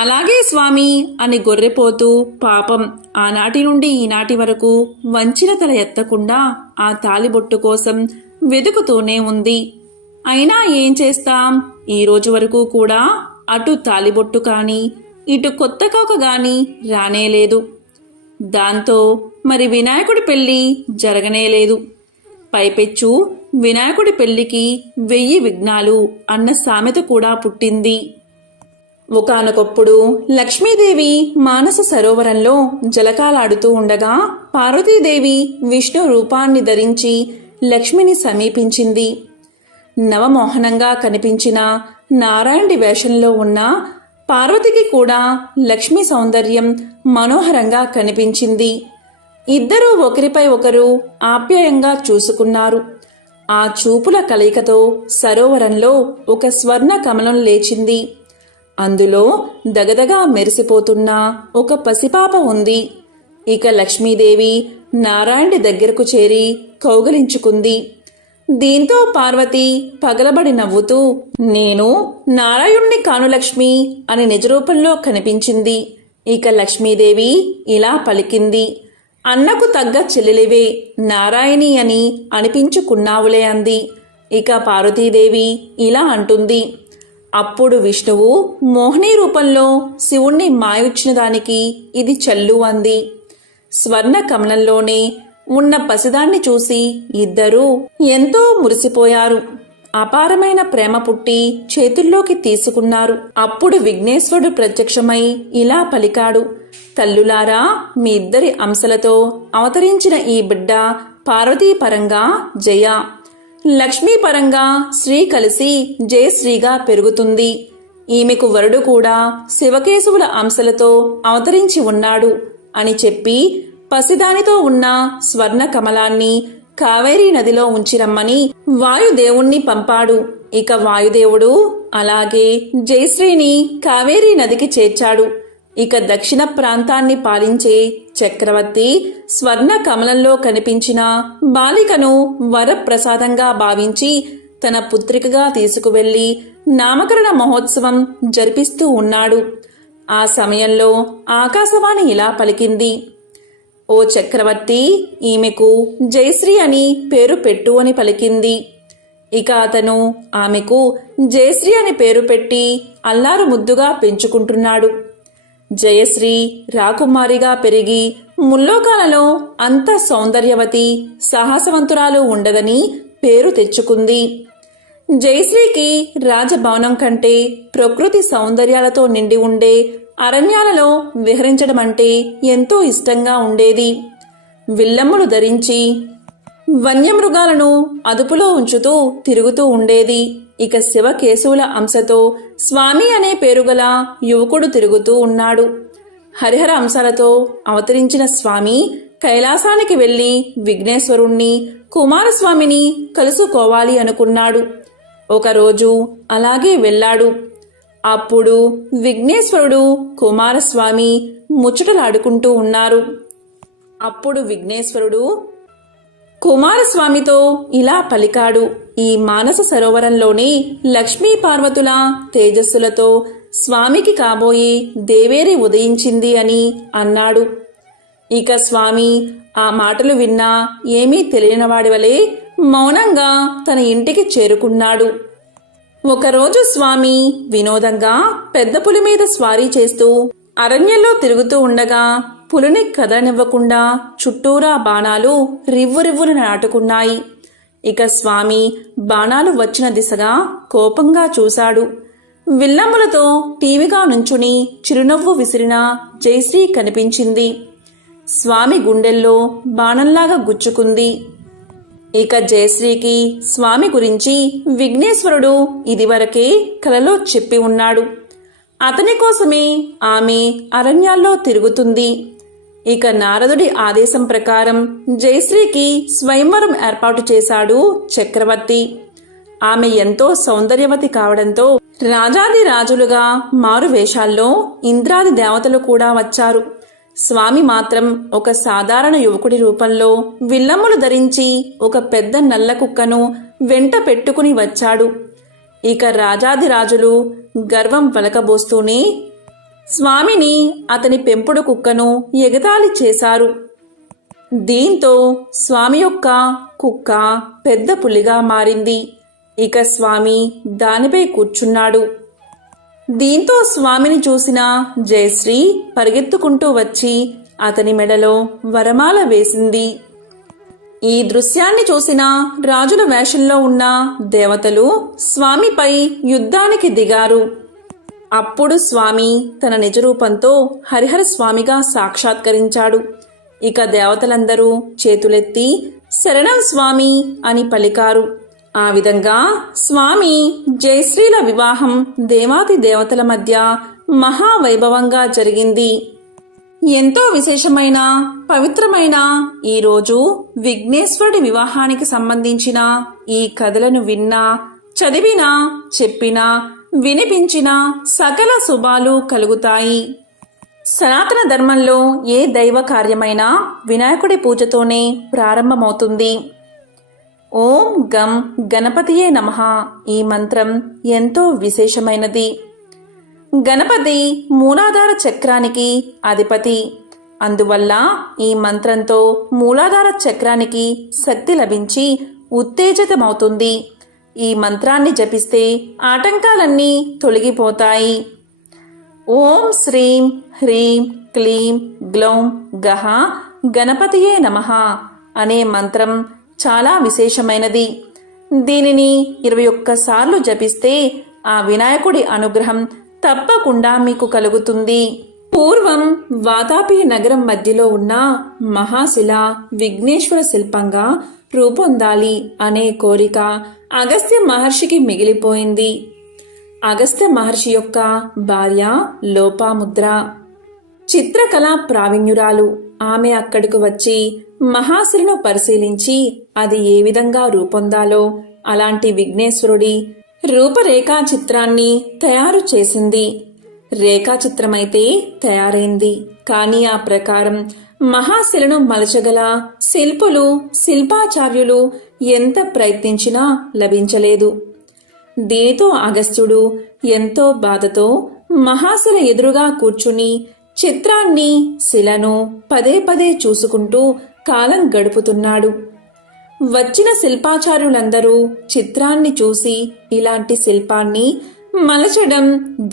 అలాగే స్వామి అని గొర్రెపోతూ పాపం ఆనాటి నుండి ఈనాటి వరకు వంచిన తల ఎత్తకుండా ఆ తాలిబొట్టు కోసం వెతుకుతూనే ఉంది. అయినా ఏం చేస్తాం, ఈ రోజు వరకు కూడా అటు తాలిబొట్టు కాని ఇటు కొత్త కోక గాని రానేలేదు. దాంతో మరి వినాయకుడి పెళ్లి జరగనేలేదు. పైపెచ్చు వినాయకుడి పెళ్లికి 1000 విఘ్నాలు అన్న సామెత కూడా పుట్టింది. ఒకానొకప్పుడు లక్ష్మీదేవి మానస సరోవరంలో జలకాలాడుతూ ఉండగా పార్వతీదేవి విష్ణు రూపాన్ని ధరించి లక్ష్మిని సమీపించింది. నవమోహనంగా కనిపించిన నారాయణుడి వేషంలో ఉన్న పార్వతికి కూడా లక్ష్మీ సౌందర్యం మనోహరంగా కనిపించింది. ఇద్దరూ ఒకరిపై ఒకరు ఆప్యాయంగా చూసుకున్నారు. ఆ చూపుల కలయికతో సరోవరంలో ఒక స్వర్ణ కమలం లేచింది. అందులో దగదగా మెరిసిపోతున్న ఒక పసిపాప ఉంది. ఇక లక్ష్మీదేవి నారాయణుడి దగ్గరకు చేరి కౌగలించుకుంది. దీంతో పార్వతి పగలబడి నవ్వుతూ, నేను నారాయణుణ్ణి కాను లక్ష్మి అని నిజరూపంలో కనిపించింది. ఇక లక్ష్మీదేవి ఇలా పలికింది, అన్నకు తగ్గ చెల్లెలివే నారాయణి అని అనిపించుకున్నావులే అంది. ఇక పార్వతీదేవి ఇలా అంటుంది, అప్పుడు విష్ణువు మోహిని రూపంలో శివుణ్ణి మాయొచ్చిన దానికి ఇది చల్లు అంది. స్వర్ణ కమలంలోనే ఉన్న పసిదాన్ని చూసి ఇద్దరూ ఎంతో మురిసిపోయారు. అపారమైన ప్రేమ పుట్టి చేతుల్లోకి తీసుకున్నారు. అప్పుడు విఘ్నేశ్వరుడు ప్రత్యక్షమై ఇలా పలికాడు, తల్లులారా, మీ ఇద్దరి అంశలతో అవతరించిన ఈ బిడ్డ పార్వతీ పరంగా జయ, లక్ష్మీ పరంగా శ్రీ కలిసి జయశ్రీగా పెరుగుతుంది. ఈమెకు వరుడు కూడా శివకేశవుల అంశలతో అవతరించి ఉన్నాడు అని చెప్పి పసిదానితో ఉన్న స్వర్ణ కమలాన్ని కావేరీ నదిలో ఉంచిరమ్మని వాయుదేవుణ్ణి పంపాడు. ఇక వాయుదేవుడు అలాగే జయశ్రీని కావేరీ నదికి చేర్చాడు. ఇక దక్షిణ ప్రాంతాన్ని పాలించే చక్రవర్తి స్వర్ణ కమలంలో కనిపించిన బాలికను వరప్రసాదంగా భావించి తన పుత్రికగా తీసుకువెళ్లి నామకరణ మహోత్సవం జరిపిస్తూ ఉన్నాడు. ఆ సమయంలో ఆకాశవాణి ఇలా పలికింది, ఓ చక్రవర్తి, ఈమెకు జయశ్రీ అని పేరు పెట్టు అని పలికింది. ఇక అతను ఆమెకు జయశ్రీ అని పేరు పెట్టి అల్లారు ముద్దుగా పెంచుకుంటున్నాడు. జయశ్రీ రాకుమారిగా పెరిగి ముల్లోకాలలో అంత సౌందర్యవతి సాహసవంతురాలు ఉండదని పేరు తెచ్చుకుంది. జయశ్రీకి రాజభవనం కంటే ప్రకృతి సౌందర్యాలతో నిండి ఉండే అరణ్యాలలో విహరించడం అంటే ఎంతో ఇష్టంగా ఉండేది. విల్లమ్ములు ధరించి వన్యమృగాలను అదుపులో ఉంచుతూ తిరుగుతూ ఉండేది. ఇక శివకేశవుల అంశతో స్వామి అనే పేరుగల యువకుడు తిరుగుతూ ఉన్నాడు. హరిహర అంశాలతో అవతరించిన స్వామి కైలాసానికి వెళ్లి విఘ్నేశ్వరుణ్ణి, కుమారస్వామిని కలుసుకోవాలి అనుకున్నాడు. ఒకరోజు అలాగే వెళ్ళాడు. అప్పుడు విఘ్నేశ్వరుడు, కుమారస్వామి ముచ్చటలాడుకుంటూ ఉన్నారు. అప్పుడు విఘ్నేశ్వరుడు కుమారస్వామితో ఇలా పలికాడు, ఈ మానస సరోవరంలోని లక్ష్మీ పార్వతుల తేజస్సులతో స్వామికి కాబోయే దేవేరి ఉదయించింది అని అన్నాడు. ఇక స్వామి ఆ మాటలు విన్నా ఏమీ తెలియనివాడి వలె మౌనంగా తన ఇంటికి చేరుకున్నాడు. ఒకరోజు స్వామి వినోదంగా పెద్ద పులి మీద స్వారీ చేస్తూ అరణ్యంలో తిరుగుతూ ఉండగా పులిని కదలనివ్వకుండా చుట్టూరా బాణాలు రివ్వురివ్వున నాటుకున్నాయి. ఇక స్వామి బాణాలు వచ్చిన దిశగా కోపంగా చూశాడు. విల్లమ్ములతో టీవీగా నుంచుని చిరునవ్వు విసిరిన జయశ్రీ కనిపించింది. స్వామి గుండెల్లో బాణంలాగా గుచ్చుకుంది. ఇక జయశ్రీకి స్వామి గురించి విఘ్నేశ్వరుడు ఇదివరకే కలలో చెప్పి ఉన్నాడు. అతని కోసమే ఆమె అరణ్యాల్లో తిరుగుతుంది. ఇక నారదుడి ఆదేశం ప్రకారం జయశ్రీకి స్వయంవరం ఏర్పాటు చేశాడు చక్రవర్తి. ఆమె ఎంతో సౌందర్యవతి కావడంతో రాజాది రాజులుగా మారు వేషాల్లో ఇంద్రాది దేవతలు కూడా వచ్చారు. స్వామి మాత్రం ఒక సాధారణ యువకుడి రూపంలో విల్లమ్ములు ధరించి ఒక పెద్ద నల్ల కుక్కను వెంట పెట్టుకుని వచ్చాడు. ఇక రాజాది రాజులు గర్వం పలకబోస్తూనే స్వామిని, అతని పెంపుడు కుక్కను ఎగతాళి చేశారు. దీంతో స్వామి యొక్క కుక్క పెద్ద పులిగా మారింది. ఇక స్వామి దానిపై కూర్చున్నాడు. దీంతో స్వామిని చూసిన జయశ్రీ పరిగెత్తుకుంటూ వచ్చి అతని మెడలో వరమాల వేసింది. ఈ దృశ్యాన్ని చూసిన రాజుల వేషంలో ఉన్న దేవతలు స్వామిపై యుద్ధానికి దిగారు. అప్పుడు స్వామి తన నిజరూపంతో హరిహర స్వామిగా సాక్షాత్కరించాడు. ఇక దేవతలందరూ చేతులెత్తి శరణం స్వామి అని పలికారు. ఆ విధంగా స్వామి జయశ్రీల వివాహం దేవాతి దేవతల మధ్య మహావైభవంగా జరిగింది. ఎంతో విశేషమైన పవిత్రమైన ఈరోజు విఘ్నేశ్వరుడి వివాహానికి సంబంధించిన ఈ కథలను విన్నా, చదివినా, చెప్పినా, వినిపించినా సకల శుభాలు కలుగుతాయి. సనాతన ధర్మంలో ఏ దైవ కార్యమైనా వినాయకుడి పూజతోనే ప్రారంభమవుతుంది. ఓం గం గణపతియే నమః ఈ మంత్రం ఎంతో విశేషమైనది. గణపతి మూలాధార చక్రానికి అధిపతి. అందువల్ల ఈ మంత్రంతో మూలాధార చక్రానికి శక్తి లభించి ఉత్తేజితమవుతుంది. ఈ మంత్రాన్ని జపిస్తే ఆటంకాలన్నీ తొలగిపోతాయి. ఓం శ్రీం హ్రీం క్లీం గ్లౌం గహ గణపతియే నమః అనే మంత్రం చాలా విశేషమైనది. దీనిని 21 సార్లు జపిస్తే ఆ వినాయకుడి అనుగ్రహం తప్పకుండా మీకు కలుగుతుంది. పూర్వం వాతాపి నగరం మధ్యలో ఉన్న మహాశిల విఘ్నేశ్వర శిల్పంగా రూపొందాలి అనే కోరిక అగస్త్య మహర్షికి మిగిలిపోయింది. అగస్త్య మహర్షి యొక్క భార్య లోపాముద్ర చిత్రకళా ప్రావీణ్యురాలు. ఆమె అక్కడికి వచ్చి మహాశిలను పరిశీలించి అది ఏ విధంగా రూపొందాలో అలాంటి విఘ్నేశ్వరుడి రూపరేఖా చిత్రాన్ని తయారు చేసింది. రేఖాచిత్రమైతే తయారైంది, కానీ ఆ ప్రకారం మహాశిలను మలచగల శిల్పులు, శిల్పాచార్యులు ఎంత ప్రయత్నించినా లభించలేదు. దీనితో అగస్త్యుడు ఎంతో బాధతో మహాశిల ఎదురుగా కూర్చుని చిత్రాన్ని, శిలను పదే పదే చూసుకుంటూ కాలం గడుపుతున్నాడు. వచ్చిన శిల్పాచార్యులందరూ చిత్రాన్ని చూసి ఇలాంటి శిల్పాన్ని మలచడం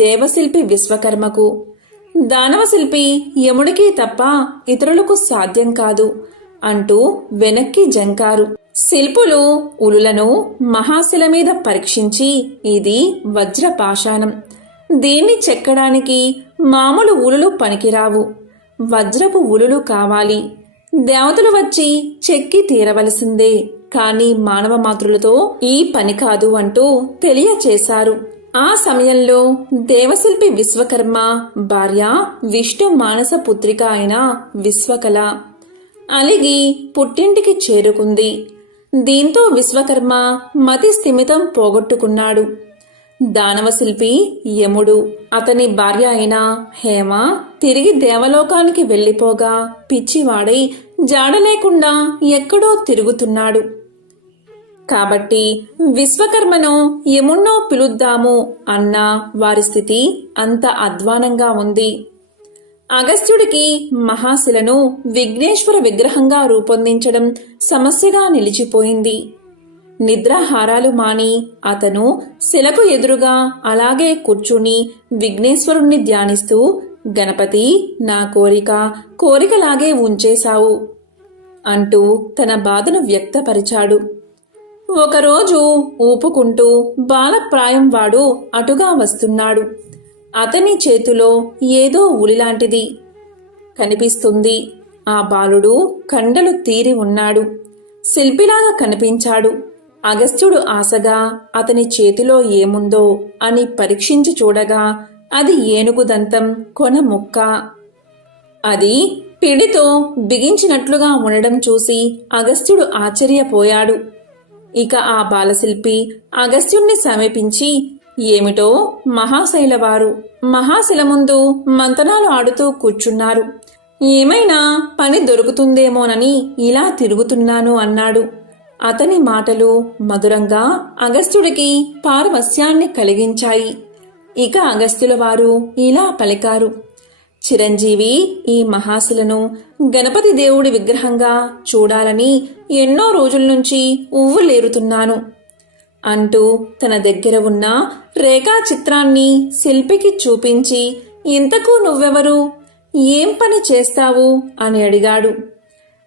దేవశిల్పి విశ్వకర్మకు, దానవ శిల్పి యముడికి తప్ప ఇతరులకు సాధ్యం కాదు అంటూ వెనక్కి జంకారు. శిల్పులు ఉలులను మహాశిల మీద పరీక్షించి ఇది వజ్రపాషాణం, దీన్ని చెక్కడానికి మామూలు ఉలులు పనికిరావు, వజ్రపు ఉలులు కావాలి, దేవతలు వచ్చి చెక్కి తీరవలసిందే, కానీ మానవ మాతృలతో ఈ పని కాదు అంటూ తెలియచేశారు. ఆ సమయంలో దేవశిల్పి విశ్వకర్మ భార్య విష్ణు మానస పుత్రిక అయిన విశ్వకళ అలిగి పుట్టింటికి చేరుకుంది. దీంతో విశ్వకర్మ మతి స్థిమితం పోగొట్టుకున్నాడు. దానవశిల్పి యముడు, అతని భార్య అయిన హేమ తిరిగి దేవలోకానికి వెళ్లిపోగా పిచ్చివాడై జాడలేకుండా ఎక్కడో తిరుగుతున్నాడు. కాబట్టి విశ్వకర్మను యముణ్ణో పిలుద్దాము అన్న వారి స్థితి అంత అధ్వానంగా ఉంది. అగస్త్యుడికి మహాశిలను విఘ్నేశ్వర విగ్రహంగా రూపొందించడం సమస్యగా నిలిచిపోయింది. నిద్రాహారాలు మాని అతను శిలకు ఎదురుగా అలాగే కూర్చుని విఘ్నేశ్వరుణ్ణి ధ్యానిస్తూ, గణపతి, నా కోరికలాగే ఉంచేశావు అంటూ తన బాధను వ్యక్తపరిచాడు. ఒకరోజు ఊపుకుంటూ బాలప్రాయం వాడు అటుగా వస్తున్నాడు. అతని చేతిలో ఏదో ఉలిలాంటిది కనిపిస్తుంది. ఆ బాలుడు కండలు తీరి ఉన్నాడు. శిల్పిలాగా కనిపించాడు. అగస్త్యుడు ఆశగా అతని చేతిలో ఏముందో అని పరీక్షించి చూడగా అది ఏనుగు దంతం కొన ముక్క. అది పిడితో బిగించినట్లుగా ఉండడం చూసి అగస్త్యుడు ఆశ్చర్యపోయాడు. ఇక ఆ బాలశిల్పి అగస్త్యుణ్ణి సమీపించి, ఏమిటో మహాశైలవారు మహాశిల ముందు మంతనాలు ఆడుతూ కూర్చున్నారు. ఏమైనా పని దొరుకుతుందేమోనని ఇలా తిరుగుతున్నాను అన్నాడు. అతని మాటలు మధురంగా అగస్త్యుడికి పారవస్యాన్ని కలిగించాయి. ఇక అగస్త్యుల వారు ఇలా పలికారు, చిరంజీవి, ఈ మహాశిలను గణపతి దేవుడి విగ్రహంగా చూడాలని ఎన్నో రోజుల నుంచి ఉవ్వులేరుతున్నాను అంటూ తన దగ్గర ఉన్న రేఖా చిత్రాన్ని శిల్పికి చూపించి, ఇంతకు నువ్వెవరు, ఏం పని చేస్తావు అని అడిగాడు.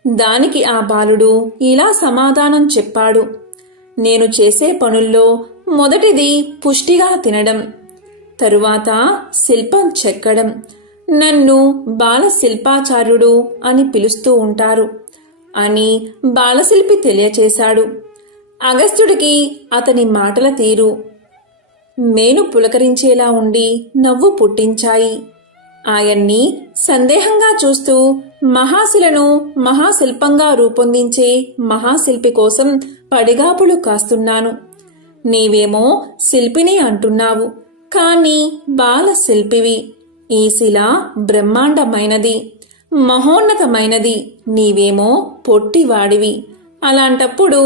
దానికి ఆ బాలుడు ఇలా సమాధానం చెప్పాడు, నేను చేసే పనుల్లో మొదటిది పుష్టిగా తినడం, తరువాత శిల్పం చెక్కడం. నన్ను బాల శిల్పాచార్యుడు అని పిలుస్తూ ఉంటారు అని బాలశిల్పి తెలియచేశాడు. అగస్త్యుడికి అతని మాటల తీరు మేను పులకరించేలా ఉండి నవ్వు పుట్టించాయి. ఆయన్ని సందేహంగా చూస్తూ, మహాశిలను మహాశిల్పంగా రూపొందించే మహాశిల్పి కోసం పడిగాపులు కాస్తున్నాను. నీవేమో శిల్పిని అంటున్నావు, కానీ బాల శిల్పివి. ఈ శిల బ్రహ్మాండమైనది, మహోన్నతమైనది. నీవేమో పొట్టివాడివి. అలాంటప్పుడు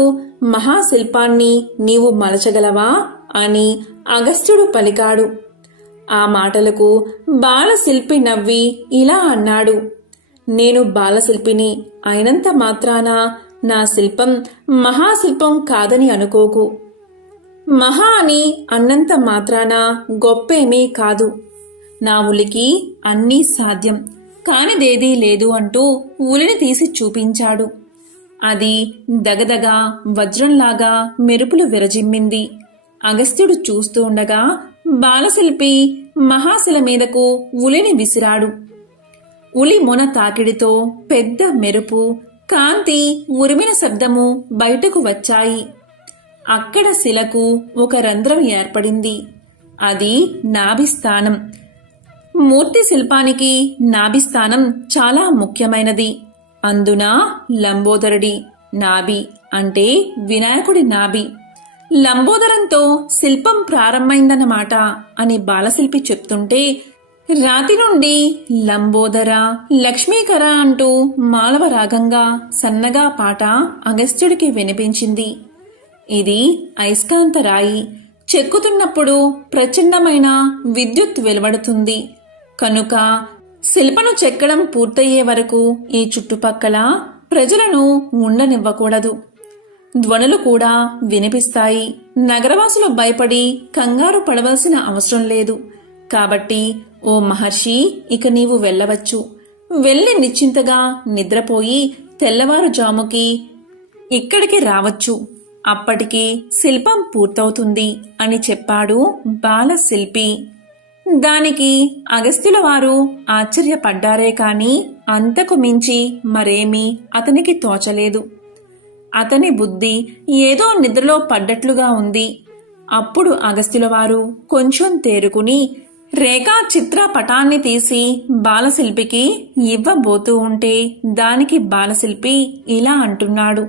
మహాశిల్పాన్ని నీవు మలచగలవా అని అగస్త్యుడు పలికాడు. ఆ మాటలకు బాలశిల్పి నవ్వి ఇలా అన్నాడు, నేను బాలశిల్పిని అయినంత మాత్రాన నా శిల్పం మహాశిల్పం కాదని అనుకోకు. మహా అని అన్నంత మాత్రాన గొప్పేమీ కాదు. నా ఉలికి అన్నీ సాధ్యం, కానిదేదీ లేదు అంటూ ఉలిని తీసి చూపించాడు. అది దగదగా వజ్రంలాగా మెరుపులు విరజిమ్మింది. అగస్త్యుడు చూస్తూ ఉండగా బాలశిల్పి మహాశిల మీదకు ఉలిని విసిరాడు. ఉలి మొన తాకిడితో పెద్ద మెరుపు, కాంతి, ఉరిమిన శబ్దము బయటకు వచ్చాయి. అక్కడ శిలకు ఒక రంధ్రం ఏర్పడింది. అది నాభిస్థానం. మూర్తి శిల్పానికి నాభిస్థానం చాలా ముఖ్యమైనది. అందున లంబోదరుడి నాభి అంటే వినాయకుడి నాభి. లంబోదరంతో శిల్పం ప్రారంభమైందన్నమాట అని బాలశిల్పి చెప్తుంటే, రాతి నుండి లంబోదర లక్ష్మీకర అంటూ మాలవ రాగంగా సన్నగా పాట అగస్త్యుడికి వినిపించింది. ఇది అయస్కాంత రాయి. చెక్కుతున్నప్పుడు ప్రచండమైన విద్యుత్ వెలువడుతుంది. కనుక శిల్పను చెక్కడం పూర్తయ్యే వరకు ఈ చుట్టుపక్కల ప్రజలను ఉండనివ్వకూడదు. ధ్వనులు కూడా వినిపిస్తాయి. నగరవాసులు భయపడి కంగారు పడవలసిన అవసరం లేదు. కాబట్టి ఓ మహర్షి, ఇక నీవు వెళ్ళవచ్చు. వెళ్ళి నిశ్చింతగా నిద్రపోయి తెల్లవారుజాముకి ఇక్కడికి రావచ్చు. అప్పటికి శిల్పం పూర్తవుతుంది అని చెప్పాడు బాలశిల్పి. దానికి అగస్త్యుల వారు ఆశ్చర్యపడ్డారే కాని అంతకు మించి మరేమీ అతనికి తోచలేదు. అతని బుద్ధి ఏదో నిద్రలో పడ్డట్లుగా ఉంది. అప్పుడు అగస్త్యుల వారు కొంచెం తేరుకుని రేఖా చిత్ర పటాన్ని తీసి బాలశిల్పికి ఇవ్వబోతూ ఉంటే దానికి బాలశిల్పి ఇలా అంటున్నాడు,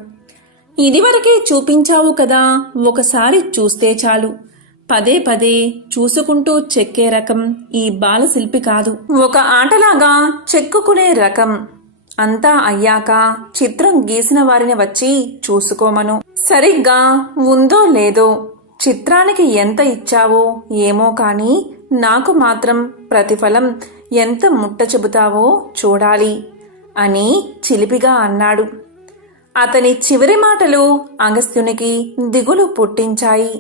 ఇదివరకే చూపించావు కదా, ఒకసారి చూస్తే చాలు. పదే పదే చూసుకుంటూ చెక్కే రకం ఈ బాలశిల్పి కాదు. ఒక ఆటలాగా చెక్కుకునే రకం. అంతా అయ్యాక చిత్రం గీసిన వారిని వచ్చి చూసుకోమను. సరిగ్గా ఉందో లేదో, చిత్రానికి ఎంత ఇచ్చావో ఏమో కాని నాకు మాత్రం ప్రతిఫలం ఎంత ముట్ట చెబుతావో చూడాలి అని చిలిపిగా అన్నాడు. అతని చివరి మాటలు అగస్త్యునికి దిగులు పుట్టించాయి.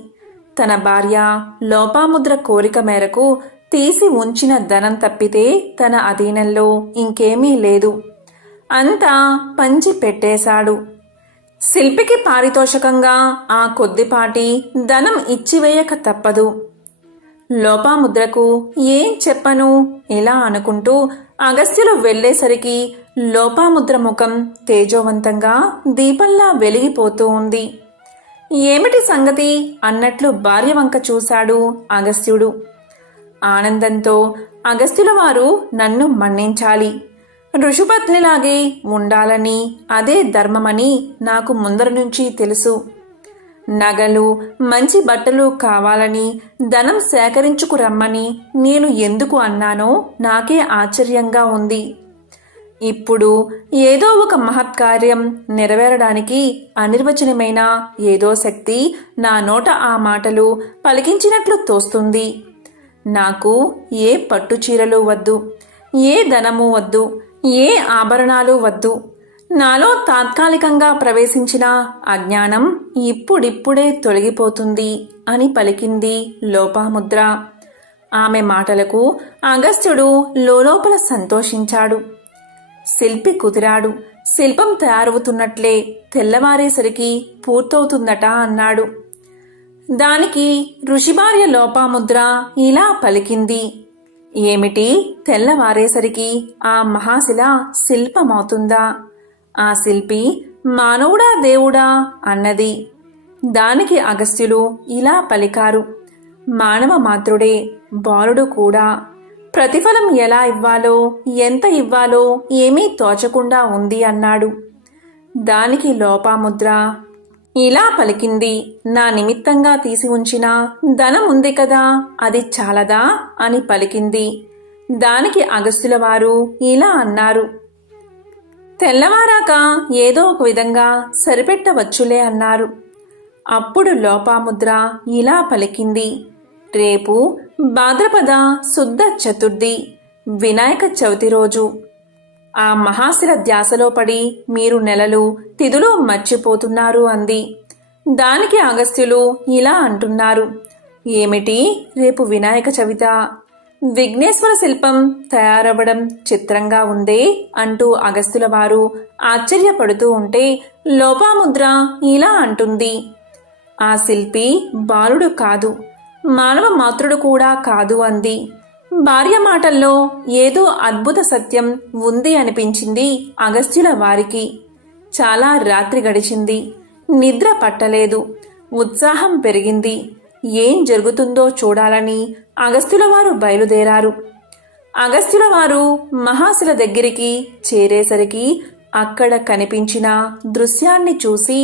తన భార్య లోపాముద్ర కోరిక మేరకు తీసి ఉంచిన ధనం తప్పితే తన అధీనంలో ఇంకేమీ లేదు. అంతా పంచి పెట్టేశాడు. శిల్పికి పారితోషికంగా ఆ కొద్దిపాటి ధనం ఇచ్చివేయక తప్పదు. లోపాముద్రకు ఏం చెప్పను ఇలా అనుకుంటూ అగస్త్యులు వెళ్ళేసరికి లోపాముద్ర ముఖం తేజోవంతంగా దీపంలా వెలిగిపోతూ ఉంది. ఏమిటి సంగతి అన్నట్లు భార్య వంక చూశాడు అగస్త్యుడు. ఆనందంతో అగస్త్యుల వారు నన్ను మన్నించాలి, ఋషుపత్నిలాగే ఉండాలని, అదే ధర్మమని నాకు ముందర నుంచి తెలుసు. నగలు మంచి బట్టలు కావాలని, ధనం సేకరించుకు రమ్మని నేను ఎందుకు అన్నానో నాకే ఆశ్చర్యంగా ఉంది. ఇప్పుడు ఏదో ఒక మహత్కార్యం నెరవేరడానికి అనిర్వచనమైన ఏదో శక్తి నా నోట ఆ మాటలు పలికించినట్లు తోస్తుంది. నాకు ఏ పట్టు చీరలు వద్దు, ఏ ధనము వద్దు, ఏ ఆభరణాలు వద్దు. నాలో తాత్కాలికంగా ప్రవేశించిన అజ్ఞానం ఇప్పుడిప్పుడే తొలగిపోతుంది అని పలికింది లోపాముద్ర. ఆమె మాటలకు అగస్త్యుడు లోలోపల సంతోషించాడు. శిల్పి కుదిరాడు. శిల్పం తయారవుతున్నట్లే తెల్లవారేసరికి పూర్తవుతుందట అన్నాడు. దానికి ఋషిభార్య లోపాముద్ర ఇలా పలికింది. ఏమిటి, తెల్లవారేసరికి ఆ మహాశిల శిల్పమవుతుందా? ఆ శిల్పి మానవుడా దేవుడా అన్నది. దానికి అగస్త్యులు ఇలా పలికారు. మానవ మాత్రుడే, బాలుడు కూడా. ప్రతిఫలం ఎలా ఇవ్వాలో, ఎంత ఇవ్వాలో ఏమీ తోచకుండా ఉంది అన్నాడు. దానికి లోపాముద్ర ఇలా పలికింది. నా నిమిత్తంగా తీసి ఉంచిన ధనం ఉంది కదా, అది చాలదా అని పలికింది. దానికి అగస్త్యుల వారు ఇలా అన్నారు. తెల్లవారాక ఏదో ఒక విధంగా సరిపెట్టవచ్చులే అన్నారు. అప్పుడు లోపాముద్ర ఇలా పలికింది. రేపు భాద్రపద శుద్ధ చతుర్థి, వినాయక చవితి రోజు. ఆ మహాశిల ధ్యాసలో పడి మీరు నెలలు తిథులు మర్చిపోతున్నారు అంది. దానికి అగస్త్యులు ఇలా అంటున్నారు. ఏమిటి, రేపు వినాయక చవిత? విఘ్నేశ్వర శిల్పం తయారవ్వడం చిత్రంగా ఉందే అంటూ అగస్త్యుల వారు ఆశ్చర్యపడుతూ ఉంటే లోపాముద్ర ఇలా అంటుంది. ఆ శిల్పి బాలుడు కాదు, మానవ మాతృడు కూడా కాదు అంది. భార్య మాటల్లో ఏదో అద్భుత సత్యం ఉంది అనిపించింది అగస్త్యుల వారికి. చాలా రాత్రి గడిచింది. నిద్ర పట్టలేదు. ఉత్సాహం పెరిగింది. ఏం జరుగుతుందో చూడాలని అగస్త్యుల వారు బయలుదేరారు. అగస్త్యుల వారు మహాశిల దగ్గరికి చేరేసరికి అక్కడ కనిపించిన దృశ్యాన్ని చూసి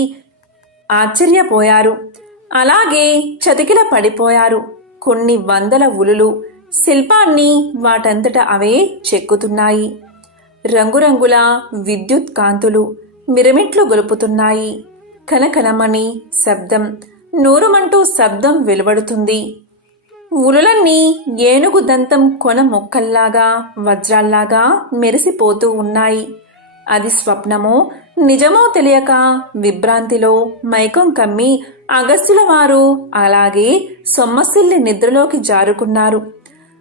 ఆశ్చర్యపోయారు. అలాగే చతికిల పడిపోయారు. కొన్ని వందల ఉలులు శిల్పాన్ని వాటంతట అవే చెక్కుతున్నాయి. రంగురంగుల విద్యుత్ కాంతులు మిరమిట్లు గొలుపుతున్నాయి. కనకనమని శబ్దం, నూరుమంటూ శబ్దం వెలువడుతుంది. ఉలులన్నీ ఏనుగు దంతం కొన మొక్కల్లాగా వజ్రాల్లాగా మెరిసిపోతూ ఉన్నాయి. అది స్వప్నమో నిజమో తెలియక విభ్రాంతిలో మైకం కమ్మి అగస్త్యుల వారు అలాగే సొమ్మసిల్లి నిద్రలోకి జారుకున్నారు.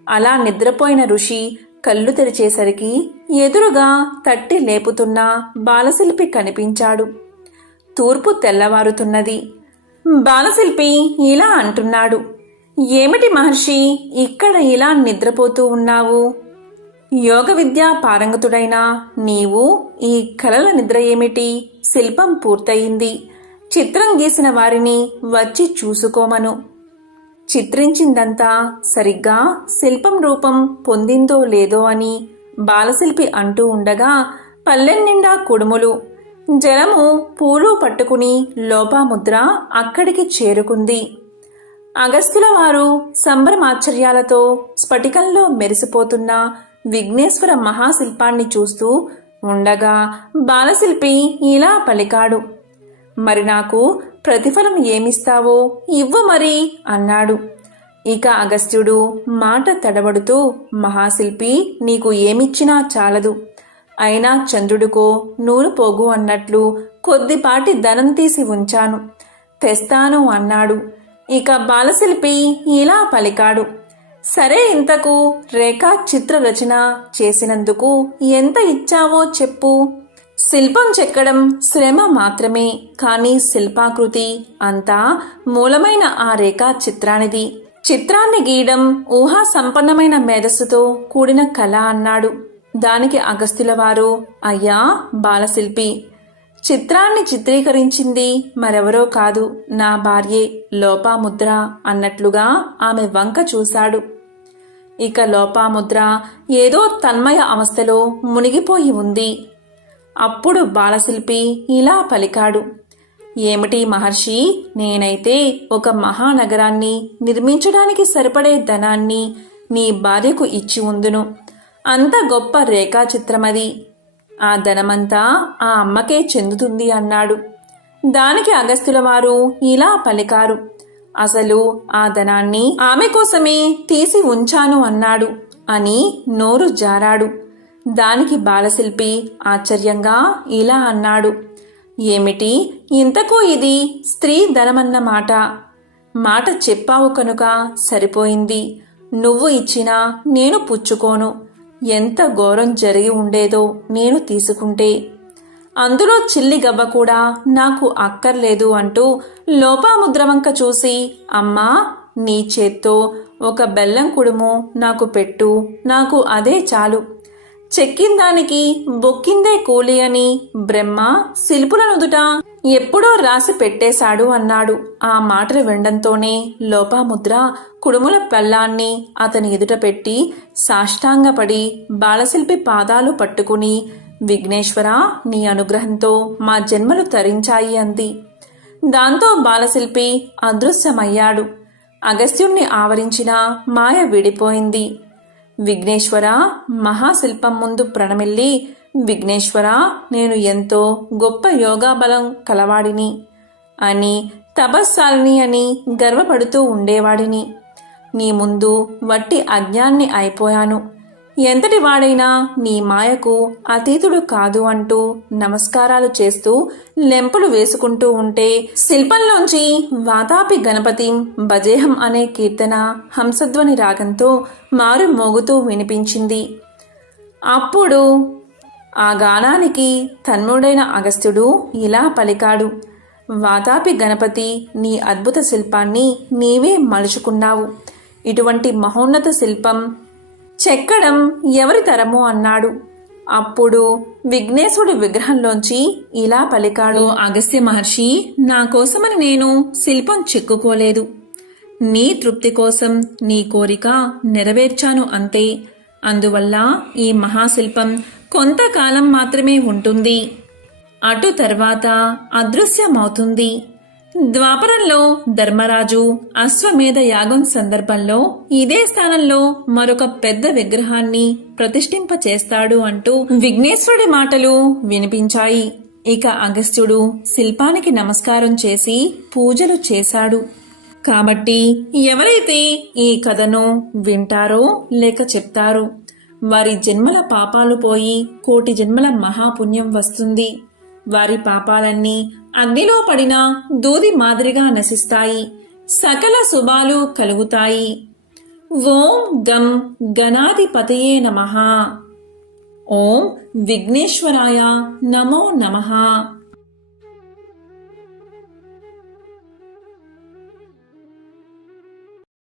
అలా నిద్రపోయిన ఋషి కళ్ళు తెరిచేసరికి ఎదురుగా తట్టి లేపుతున్న బాలశిల్పి కనిపించాడు. తూర్పు తెల్లవారుతున్నది. బాలశిల్పి ఇలా అంటున్నాడు. ఏమిటి మహర్షి, ఇక్కడ ఇలా నిద్రపోతూ ఉన్నావు? యోగ విద్యా పారంగతుడైన నీవు ఈ కలల నిద్ర ఏమిటి? శిల్పం పూర్తయింది. చిత్రం గీసిన వారిని వచ్చి చూసుకోమను. చిత్రించిందంతా సరిగ్గా శిల్పం రూపం పొందిందో లేదో అని బాలశిల్పి అంటూ ఉండగా పల్లెన్నిండా కుడుములు, జలము, పూలు పట్టుకుని లోపాముద్ర అక్కడికి చేరుకుంది. అగస్త్యుల వారు సంభ్రమాశ్చర్యాలతో స్ఫటికంలో మెరిసిపోతున్న విఘ్నేశ్వర మహాశిల్పాన్ని చూస్తూ ఉండగా బాలశిల్పి ఇలా పలికాడు. మరి నాకు ప్రతిఫలం ఏమిస్తావో ఇవ్వు మరి అన్నాడు. ఇక అగస్త్యుడు మాట తడబడుతూ, మహాశిల్పి నీకు ఏమిచ్చినా చాలదు. అయినా చంద్రుడికో నూలు పోగు అన్నట్లు కొద్దిపాటి ధనం తీసి ఉంచాను, తెస్తాను అన్నాడు. ఇక బాలశిల్పి ఇలా పలికాడు. సరే, ఇంతకు రేఖా చిత్ర రచన చేసినందుకు ఎంత ఇచ్చావో చెప్పు. శిల్పం చెక్కడం శ్రమ మాత్రమే, కానీ శిల్పాకృతి అంతా మూలమైన ఆ రేఖా చిత్రానిది. చిత్రాన్ని గీయడం ఊహా సంపన్నమైన మేధస్సుతో కూడిన కళ అన్నాడు. దానికి అగస్త్యుల వారు, అయ్యా బాలశిల్పి, చిత్రాన్ని చిత్రీకరించింది మరెవరో కాదు, నా భార్యే లోపాముద్ర అన్నట్లుగా ఆమె వంక చూశాడు. ఇక లోపాముద్ర ఏదో తన్మయ అవస్థలో మునిగిపోయి ఉంది. అప్పుడు బాలశిల్పి ఇలా పలికాడు, ఏమిటి మహర్షి, నేనైతే ఒక మహానగరాన్ని నిర్మించడానికి సరిపడే ధనాన్ని నీ భార్యకు ఇచ్చి ఉందును. అంత గొప్ప రేఖాచిత్రమది. ఆ ధనమంతా ఆ అమ్మకే చెందుతుంది అన్నాడు. దానికి అగస్త్యుల వారు ఇలా పలికారు, అసలు ఆ ధనాన్ని ఆమె కోసమే తీసి ఉంచాను అన్నాడు అని నోరు జారాడు. దానికి బాలశిల్పి ఆశ్చర్యంగా ఇలా అన్నాడు, ఏమిటి ఇంతకు ఇది స్త్రీ ధనమన్న మాట? మాట చెప్పావు కనుక సరిపోయింది. నువ్వు ఇచ్చినా నేను పుచ్చుకోను. ఎంత ఘోరం జరిగి ఉండేదో నేను తీసుకుంటే. అందులో చిల్లి గవ్వ కూడా నాకు అక్కర్లేదు అంటూ లోపాముద్ర వంక చూసి, అమ్మా నీ చేత్తో ఒక బెల్లం కుడుము నాకు పెట్టు, నాకు అదే చాలు. చెక్కిందానికి బొక్కిందే కూలి అని బ్రహ్మ శిల్పుల నుదుట ఎప్పుడో రాసి పెట్టేశాడు అన్నాడు. ఆ మాటలు వినడంతోనే లోపాముద్ర కుడుముల పెళ్ళాన్ని అతని ఎదుట పెట్టి సాష్టాంగపడి బాలశిల్పి పాదాలు పట్టుకుని, విఘ్నేశ్వర నీ అనుగ్రహంతో మా జన్మలు తరించాయి అంది. దాంతో బాలశిల్పి అదృశ్యమయ్యాడు. అగస్త్యుణ్ణి ఆవరించిన మాయ విడిపోయింది. విఘ్నేశ్వర మహాశిల్పం ముందు ప్రణమిల్లి, విఘ్నేశ్వర నేను ఎంతో గొప్ప యోగాబలం కలవాడిని అని, తపస్సాలిని అని గర్వపడుతూ ఉండేవాడిని. నీ ముందు వట్టి అజ్ఞాన్ని అయిపోయాను. ఎంతటి వాడైనా నీ మాయకు అతీతుడు కాదు అంటూ నమస్కారాలు చేస్తూ లెంపులు వేసుకుంటూ ఉంటే శిల్పంలోంచి వాతాపి గణపతి భజేహం అనే కీర్తన హంసధ్వని రాగంతో మారు మోగుతూ వినిపించింది. అప్పుడు ఆ గానానికి తన్మయుడైన అగస్త్యుడు ఇలా పలికాడు, వాతాపి గణపతి, నీ అద్భుత శిల్పాన్ని నీవే మలుచుకున్నావు. ఇటువంటి మహోన్నత శిల్పం చెక్కడం ఎవరి తరము అన్నాడు. అప్పుడు విఘ్నేశుడి విగ్రహంలోంచి ఇలా పలికాడు, అగస్త్య మహర్షి, నా కోసమని నేను శిల్పం చెక్కుకోలేదు. నీ తృప్తి కోసం నీ కోరిక నెరవేర్చాను అంతే. అందువల్ల ఈ మహాశిల్పం కొంతకాలం మాత్రమే ఉంటుంది. అటు తర్వాత అదృశ్యమవుతుంది. ద్వాపరంలో ధర్మరాజు అశ్వమేధ యాగం సందర్భంలో ఇదే స్థానంలో మరొక పెద్ద విగ్రహాన్ని ప్రతిష్ఠింపచేస్తాడు అంటూ విఘ్నేశ్వరుడి మాటలు వినిపించాయి. ఇక అగస్త్యుడు శిల్పానికి నమస్కారం చేసి పూజలు చేశాడు. కాబట్టి ఎవరైతే ఈ కథను వింటారో లేక చెప్తారో వారి జన్మల పాపాలు పోయి కోటి జన్మల మహాపుణ్యం వస్తుంది. వారి పాపాలన్నీ అగ్నిలో పడిన దూది మాదిరిగా నశిస్తాయి. సకల శుభాలు కలుగుతాయి. ఓం గం గణాధిపతయే నమః. ఓం విఘ్నేశ్వరాయ నమో నమః.